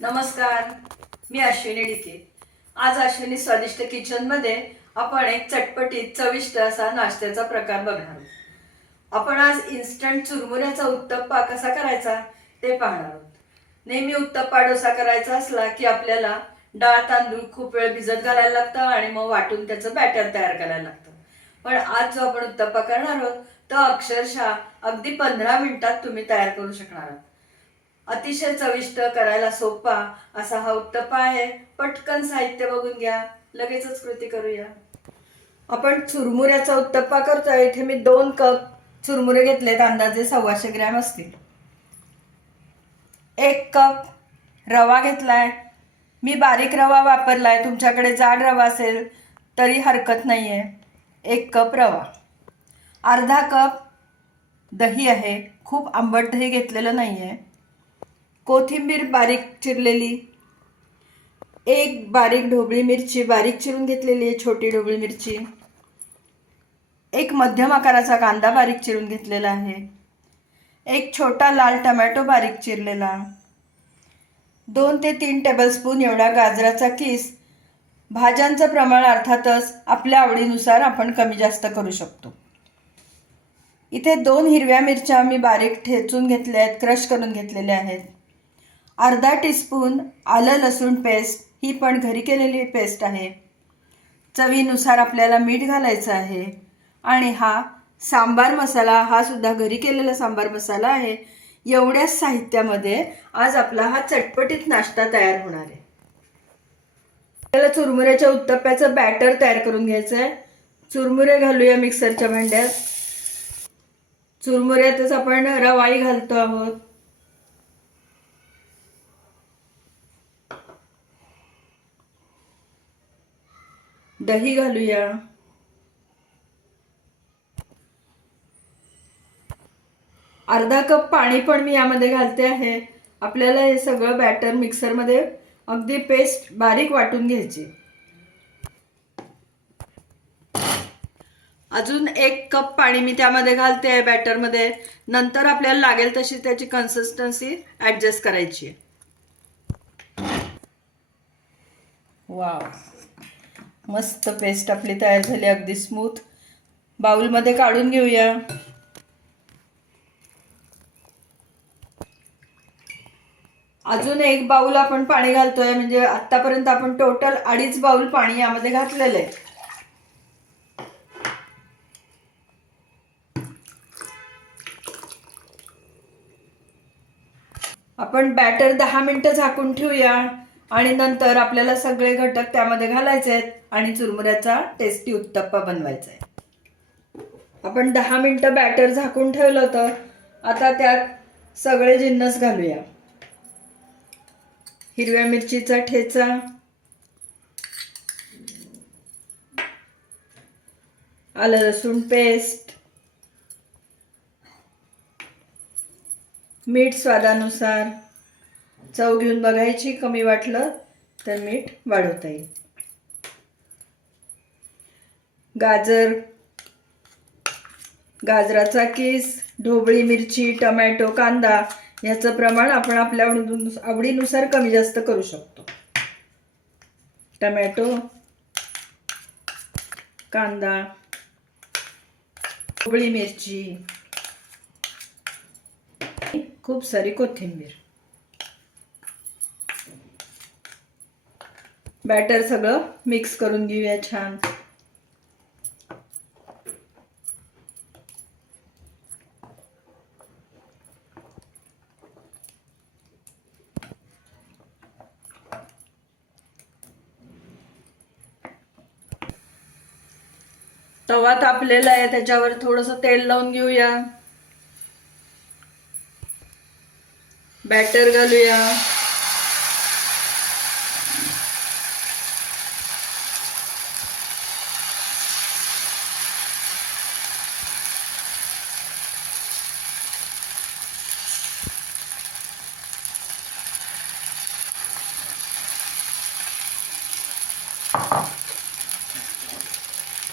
नमस्कार मी अश्विनी डिके आज अश्विनी स्वादिष्ट किचनमध्ये आपण एक चटपटीत चविष्ट असा नाश्त्याचा प्रकार बघणार आहोत. आपण आज इन्स्टंट चुरमुऱ्याचा उत्तप्पा कसा करायचा ते पाहणार आहोत. नेहमी उत्तप्पा डोसा करायचा असला की आपल्याला डाळ तांदूळ खूप वेळ भिजत घालायला लागतं आणि मग वाटून त्याचं बॅटर तयार करायला लागतं. पण आज जो आपण उत्तप्पा करणार आहोत तो अक्षरशः अगदी पंधरा मिनिटात तुम्ही तयार करू शकणार आहात. अतिशय चविष्ट करायला सोपा असा हा उत्तप्पा आहे. पटकन साहित्य बघून घ्या. लगेचच कृती करूया. आपण चुरमुऱ्याचा उत्तप्पा करतोय. इथे मी दोन कप चुरमुरे घेतलेत. अंदाजे सव्वाशे ग्रॅम असतील. एक कप रवा घेतलाय. मी बारीक रवा वापरलाय. तुमच्याकडे जाड रवा असेल तरी हरकत नाही आहे एक कप रवा. अर्धा कप दही आहे. खूप आंबट दही घेतलेलं नाही आहे कोथिंबीर बारीक चिरलेली. एक बारीक ढोबळी मिरची बारीक चिरून घेतलेली आहे छोटी ढोबळी मिरची. एक मध्यम आकाराचा कांदा बारीक चिरून घेतलेला आहे. एक छोटा लाल टमॅटो बारीक चिरलेला. दोन ते तीन टेबलस्पून एवढा गाजराचा किस. भाज्यांचं प्रमाण अर्थातच आपल्या आवडीनुसार आपण कमी जास्त करू शकतो. इथे दोन हिरव्या मिरच्या मी बारीक ठेचून घेतल्या आहेत क्रश करून घेतलेल्या आहेत. अर्धा टीस्पून आलं लसूण पेस्ट ही पण घरी केलेली पेस्ट आहे. चवीनुसार आपल्याला मीठ घालायचं आहे. आणि हा सांबार मसाला हा सुद्धा घरी केलेला सांबार मसाला आहे. एवढ्याच साहित्यामध्ये आज आपला हा चटपटीत नाश्ता तयार होणार आहे. आपल्याला चुरमुऱ्याच्या उत्तप्प्याचं बॅटर तयार करून घ्यायचं आहे चुरमुरे घालूया मिक्सरच्या भांड्यात. चुरमुऱ्यातच आपण रवाई घालतो आहोत. दही घालूया. अर्धा कप पाणी पण मी यामध्ये घालते आहे. आपल्याला हे सगळं बॅटर मिक्सरमध्ये अगदी पेस्ट बारीक वाटून घ्यायची. अजून एक कप पाणी मी त्यामध्ये घालते आहे बॅटरमध्ये नंतर आपल्याला लागेल तशी त्याची कन्सिस्टन्सी ॲडजस्ट करायची. वाव मस्त पेस्ट आपली तयार झाली अगदी स्मूथ बाउलमध्ये काढून घेऊया. अजून एक बाउल आपण पाणी घालतोय म्हणजे आतापर्यंत आपण टोटल अडीच बाउल पाणी यामध्ये घातलेलं आहे. आपण बॅटर दहा मिनटं झाकून ठेवूया. आणि नंतर आपल्याला सगळे घटक त्यामध्ये घालायचे आहेत आणि चुरमुऱ्याचा टेस्टी उत्तप्पा बनवायचा आहे. आपण दहा मिनटं बॅटर झाकून ठेवलं होतं. आता त्यात सगळे जिन्नस घालूया. हिरव्या मिरचीचा ठेचा. आलं लसूण पेस्ट मीठ स्वादानुसार. चव घेऊन बघायची कमी वाटलं तर मीठ वाढवता येईल. गाजर गाजराचा केस ढोबळी मिरची टमॅटो कांदा ह्याचं प्रमाण आपण आपल्या आवडीनुसार कमी जास्त करू शकतो. टमॅटो कांदा ढोबळी मिरची खूप सारी कोथिंबीर. बॅटर सगळं मिक्स करून घेऊया छान. तवा तापलेला आहे त्याच्यावर थोडंसं तेल लावून घेऊया. बॅटर घालूया.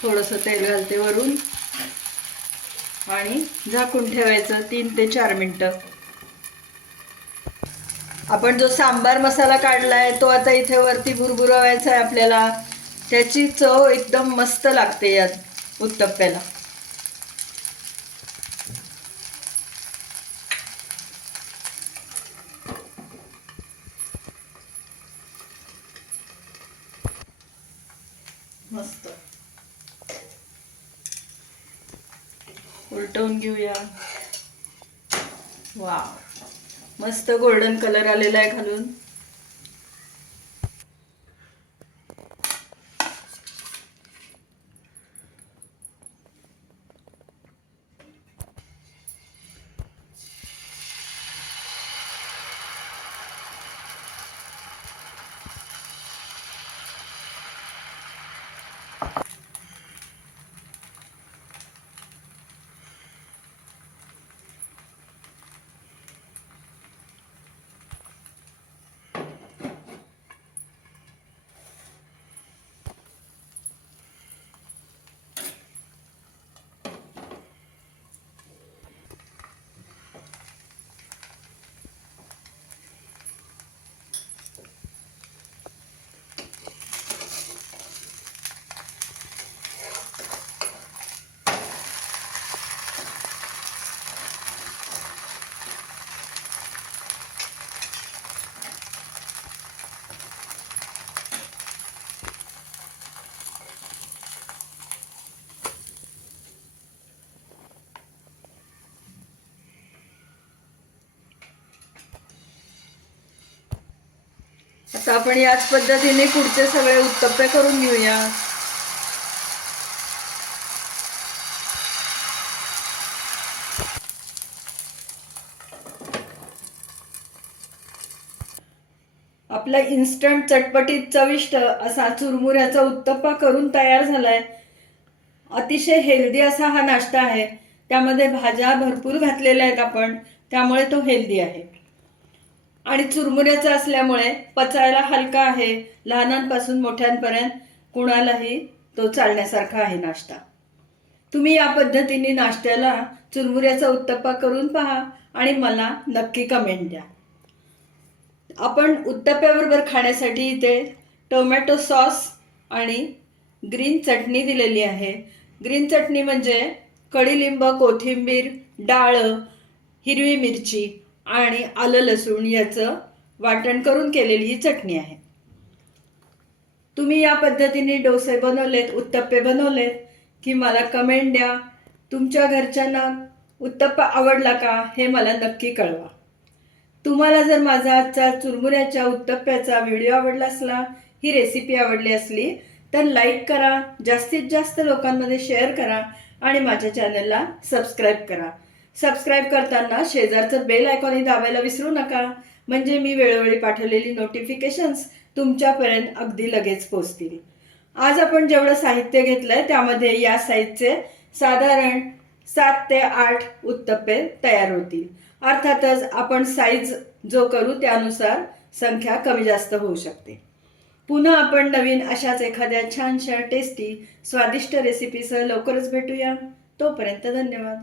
थोडंसं तेल घालते वरून. आणि झाकून ठेवायचं तीन ते चार मिनटं. आपण जो सांबार मसाला काढलाय तो आता इथे वरती भुरभुरवायचा आहे आपल्याला. त्याची चव एकदम मस्त लागते यात उत्तप्प्याला मस्त उलटवून घेऊया. वा मस्त गोल्डन कलर आलेला आहे घालून आता आपण याच पद्धतीने पुढचे सगळे उत्तप्पे करून घेऊया. आपला इन्स्टंट चटपटीत चविष्ट असा चुरमुऱ्याचा उत्तप्पा करून तयार झालाय. अतिशय हेल्दी असा हा नाश्ता आहे. त्यामध्ये भाज्या भरपूर घातलेल्या आहेत आपण. त्यामुळे तो हेल्दी आहे. आणि चुरमुऱ्याचा असल्यामुळे पचायला हलका आहे. लहानांपासून मोठ्यांपर्यंत कुणालाही तो चालण्यासारखा आहे नाश्ता. तुम्ही या पद्धतीने नाश्त्याला चुरमुऱ्याचा उत्तप्पा करून पहा आणि मला नक्की कमेंट द्या. आपण उत्तप्प्याबरोबर खाण्यासाठी इथे टोमॅटो सॉस आणि ग्रीन चटणी दिलेली आहे. ग्रीन चटणी म्हणजे कडीलिंब कोथिंबीर डाळं हिरवी मिरची आणि आलं लसूण याचं वाटण करून केलेली ही चटणी आहे. तुम्ही या पद्धतीने डोसे बनवलेत उत्तप्पे बनवलेत की मला कमेंट द्या. तुमच्या घरच्यांना उत्तप्पा आवडला का हे मला नक्की कळवा. तुम्हाला जर माझा आजचा चुरमुऱ्याच्या उत्तप्प्याचा व्हिडिओ आवडला असला ही रेसिपी आवडली असली तर लाईक करा जास्तीत जास्त लोकांमध्ये शेअर करा आणि माझ्या चॅनलला सबस्क्राईब करा. सबस्क्राईब करताना शेजारचं बेल आयकॉनही दाबायला विसरू नका. म्हणजे मी वेळोवेळी पाठवलेली नोटिफिकेशन्स तुमच्यापर्यंत अगदी लगेच पोचतील. आज आपण जेवढं साहित्य घेतलंय त्यामध्ये या साईजचे साधारण सात ते आठ उत्तप्पे तयार होतील. अर्थातच आपण साईज जो करू त्यानुसार संख्या कमी जास्त होऊ शकते. पुन्हा आपण नवीन अशाच एखाद्या छानशा टेस्टी स्वादिष्ट रेसिपीसह लवकरच भेटूया. तोपर्यंत धन्यवाद.